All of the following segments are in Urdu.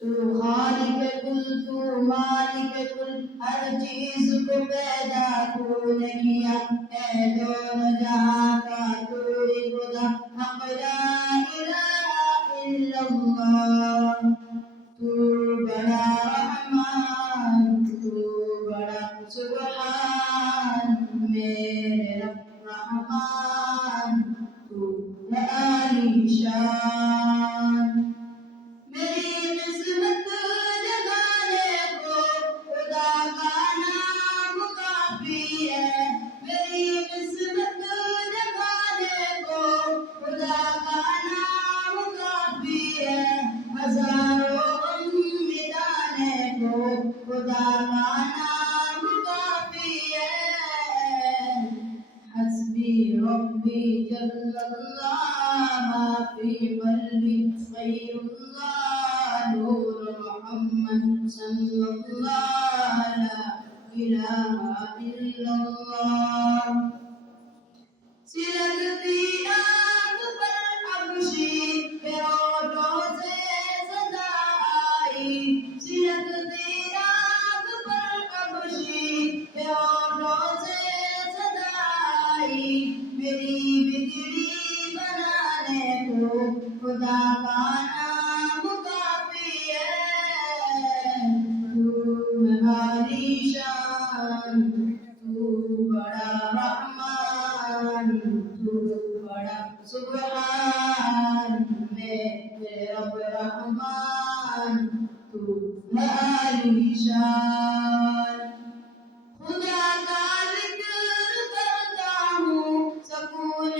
تو خالق کل تو مالک کل ہر چیز کو پیدا تو نے کیا ہے دونوں جہاں کا تو ہی خدا حق لا الہ الا اللہ تو بڑا رحمان تو بڑا سبحان میرے رب رحمان تو ہے عالی شان میری قسمت جگانے کو خدا کا نام کافی ہے میری قسمت جگانے کو خدا کا نام کافی ہے ہزاروں غم مٹانے کو خدا کا نام کافی ہے حسبی ربی جل اللہ فی قلبی خیر اللہ نور محمد صلی اللہ لا الہ الا اللہ سلگتی آگ پر ابشی پیوٹوں سے صدا آئی سلگتی آگ پر ابشی پیوٹوں سے صدا آئی میری بگڑی بنانے کو خدا کا نام کافی ہے تو عالی شان تو بڑا رحمان تو بڑا سبحان میرے رب رحمان تو عالی شان خدا کا ذکر کرتا ہوں سکون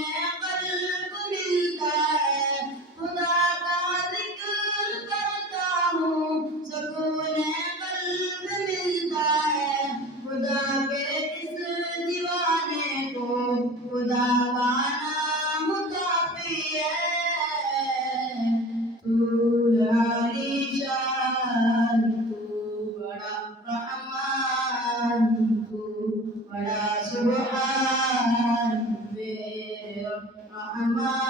قلب ملتا ہے خدا کا ذکر کرتا ہوں سکون قلب ملتا ہے خدا کے اس دیوانے کو خدا کا نام کافی ہے تو عالی شان تو بڑا رحمان تو بڑا سبحان میرے رب رحمان